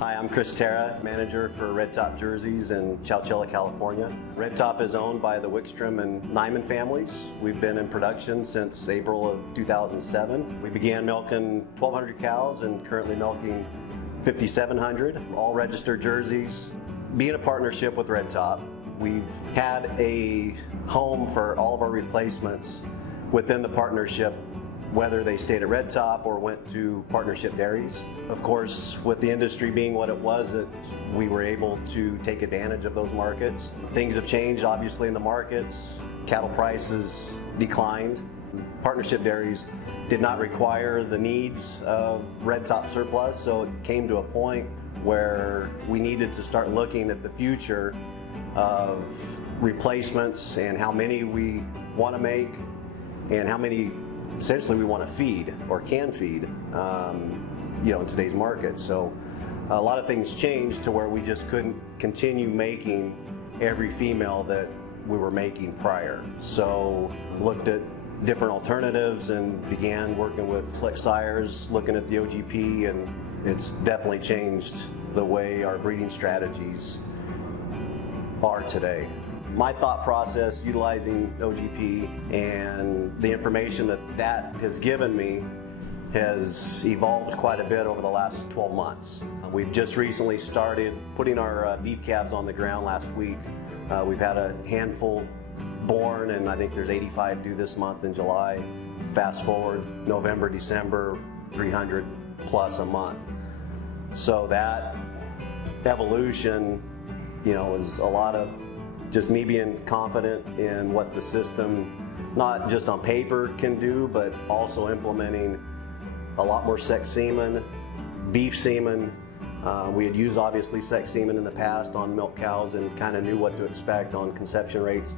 Hi, I'm Terra, manager for Red Top Jerseys in Chowchilla, California. Red Top is owned by the Wickstrom and Nyman families. We've been in production since April of 2007. We began milking 1,200 cows and currently milking 5,700, all registered jerseys. Being a partnership with Red Top, we've had a home for all of our replacements within the partnership, whether they stayed at Red Top or went to partnership dairies. Of course, with the industry being what it was, we were able to take advantage of those markets. Things have changed, obviously, in the markets. Cattle prices declined. Partnership dairies did not require the needs of Red Top surplus, so it came to a point where we needed to start looking at the future of replacements and how many we want to make and how many essentially we want to feed or can feed in today's market. So a lot of things changed to where we just couldn't continue making every female that we were making prior. So looked at different alternatives and began working with select sires, looking at the OGP, and it's definitely changed the way our breeding strategies are today. My thought process utilizing OGP and the information that has given me has evolved quite a bit over the last 12 months. We've just recently started putting our beef calves on the ground last week. We've had a handful born, and I think there's 85 due this month in July. Fast forward November, December, 300 plus a month. So that evolution, is a lot of just me being confident in what the system, not just on paper, can do, but also implementing a lot more sex semen, beef semen. We had used obviously sex semen in the past on milk cows and kind of knew what to expect on conception rates.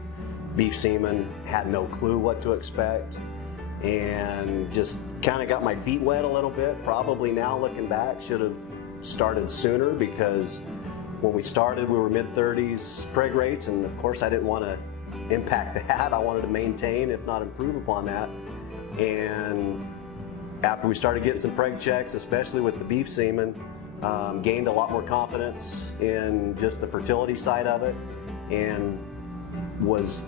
Beef semen, had no clue what to expect, and just kind of got my feet wet a little bit. Probably now looking back, should have started sooner, because when we started, we were mid-30s preg rates, and of course I didn't want to impact that. I wanted to maintain, if not improve upon that. And after we started getting some preg checks, especially with the beef semen, gained a lot more confidence in just the fertility side of it, and was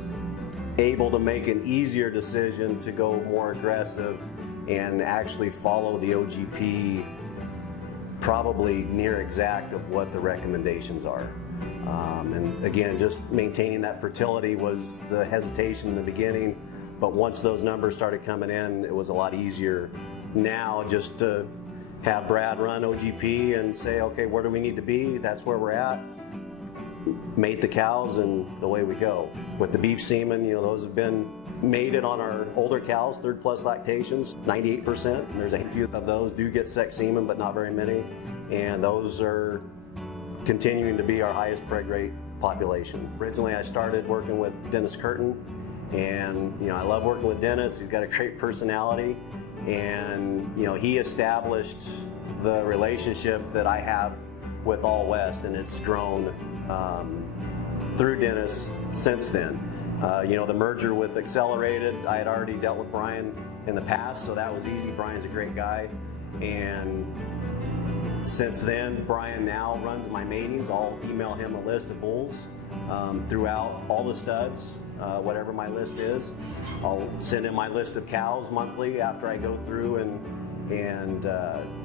able to make an easier decision to go more aggressive and actually follow the OGP probably near exact of what the recommendations are. And again, just maintaining that fertility was the hesitation in the beginning, but once those numbers started coming in, it was a lot easier now just to have Brad run OGP and say, okay, where do we need to be? That's where we're at. Mate the cows and away we go. With the beef semen, those have been mated on our older cows, third plus lactations, 98%. And there's a few of those do get sex semen, but not very many. And those are continuing to be our highest preg rate population. Originally, I started working with Dennis Curtin, and I love working with Dennis. He's got a great personality, and he established the relationship that I have with All West, and it's grown through Dennis since then. The merger with Accelerated, I had already dealt with Brian in the past, so that was easy. Brian's a great guy, and since then, Brian now runs my matings. I'll email him a list of bulls throughout all the studs, whatever my list is. I'll send him my list of cows monthly after I go through and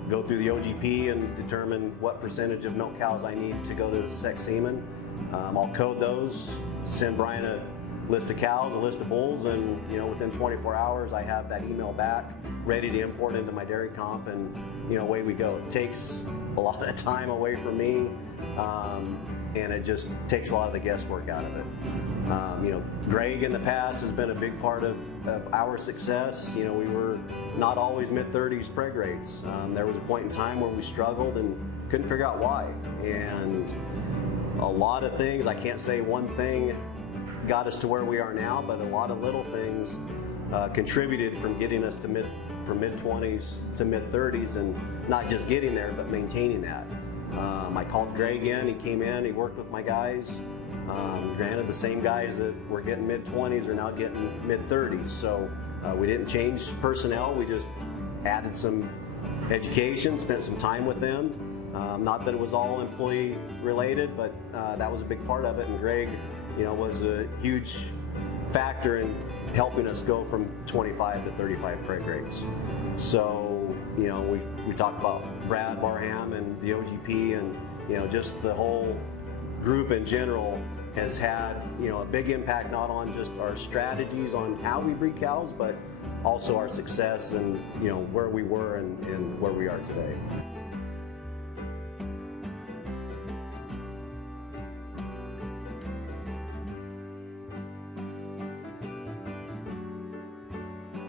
go through the OGP and determine what percentage of milk cows I need to go to sex semen. I'll code those, send Brian a list of cows, a list of bulls, and within 24 hours I have that email back ready to import into my dairy comp, and away we go. It takes a lot of time away from me, and it just takes a lot of the guesswork out of it. Greg in the past has been a big part of our success. We were not always mid-30s preg rates. There was a point in time where we struggled and couldn't figure out why, and a lot of things, I can't say one thing got us to where we are now, but a lot of little things contributed from getting us to from mid-20s to mid-30s, and not just getting there, but maintaining that. I called Greg in, he came in, he worked with my guys. Granted, the same guys that were getting mid-20s are now getting mid-30s, so we didn't change personnel, we just added some education, spent some time with them, Not that it was all employee related, but that was a big part of it. And Greg, was a huge factor in helping us go from 25 to 35 preg grades. So, we talked about Brad Barham and the OGP, and just the whole group in general has had a big impact, not on just our strategies on how we breed cows, but also our success and where we were and where we are today.